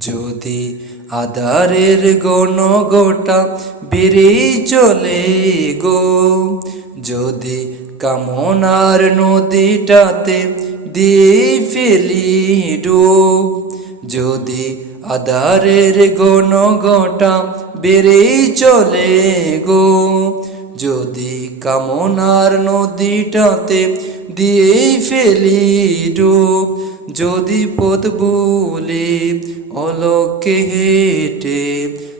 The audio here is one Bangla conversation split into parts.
যদি আধারের গণগোটা বেড়েই চলে গো, যদি কামনার নদীটাতে দিয়ে ফেলি ডুব, যদি আধারের গণগোটা বেড়েই চলে গো, যদি কামনার নদীটাতে দিয়ে ফেলি ডুব, যদি পথ ভুলে অলকে হেঁটে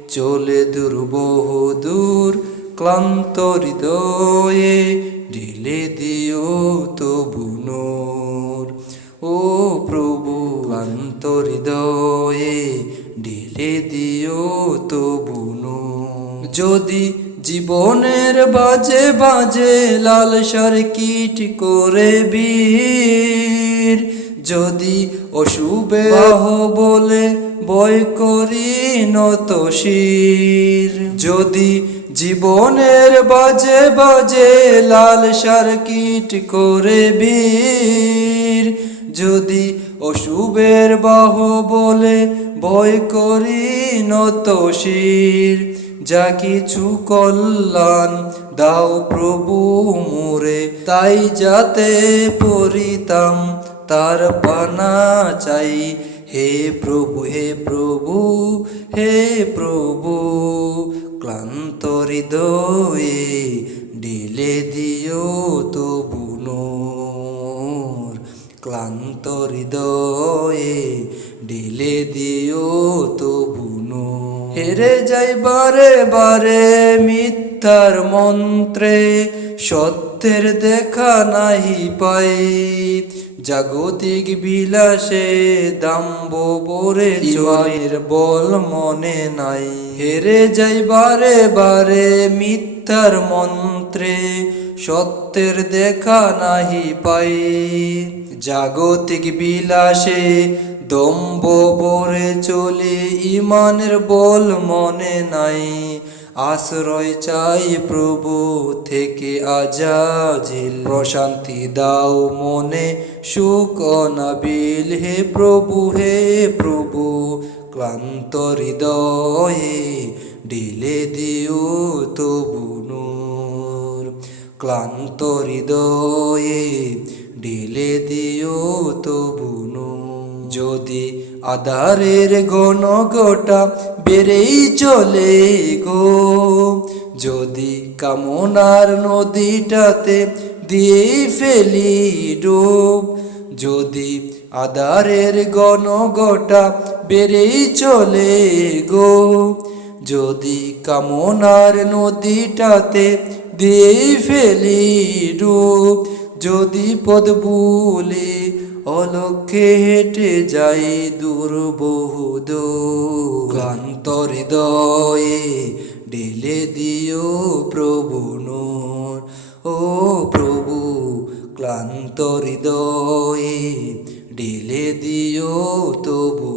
চলে বহুদূর ক্লান্ত হৃদয়ে ঢেলে দিও তবু নূর। ও প্রভু ক্লান্ত হৃদয়ে ঢেলে দিও তবু নূর। যদি জীবনের বাজে বাজে লালসার কীট করে বীর, যদি অশুভে বলে ভয় করি নত শির, যদি জীবনের বাজে বাজে লালসার কীট করে বীর, যদি অশুভের বলে ভয় করি নত শির, যা কিছু কল্যাণ দাও প্রভু মোরে, তাই যাতে পরিতাম তার পানা চাই। হে প্রভু হে প্রভু হে প্রভু, ক্লান্ত হৃদয়ে ঢেলে দিও তবু নূর। ক্লান্ত হৃদয়ে ঢেলে দিও তবু নূর। হেরে যাই বারে বারে মিথ্যার মন্ত্রে, সত্যের দেখা নাহি পাই, জাগতিক বিলাসে দাম্ভ ভরে জয়ের বল মনে নাই। হেরে যাই বারে বারে মিথ্যার মন্ত্রে, সত্যের দেখা নাহি পাই, জাগতিক বিলাসে দম্ভ ভরে চলে ইমানের বল মনে নাই। আশ্রয় চাই প্রভু থেকে আজাজিল, প্রশান্তি দাও মনে সুখ অনাবিল। হে প্রভু হে প্রভু, ক্লান্ত হৃদয়ে ঢেলে দিও তবু নূর। ক্লান্ত হৃদয়ে ঢেলে দিও তবু নূর। যদি আধারের গণগোটা বেড়েই চলে গো, যদি কামনার নদীটাতে দিয়ে ফেলি ডুব, যদি আধারের গণগোটা বেড়েই চলে গো, যদি কামনার নদীটাতে দিয়ে ফেলি ডুব, যদি পদ ভুলে অলক্ষে হেঁটে যাই দূর বহুদূর, ক্লান্ত হৃদয়ে ঢেলে দিও প্রভু নূর। ও প্রভু ক্লান্ত হৃদয়ে ঢেলে দিও তবু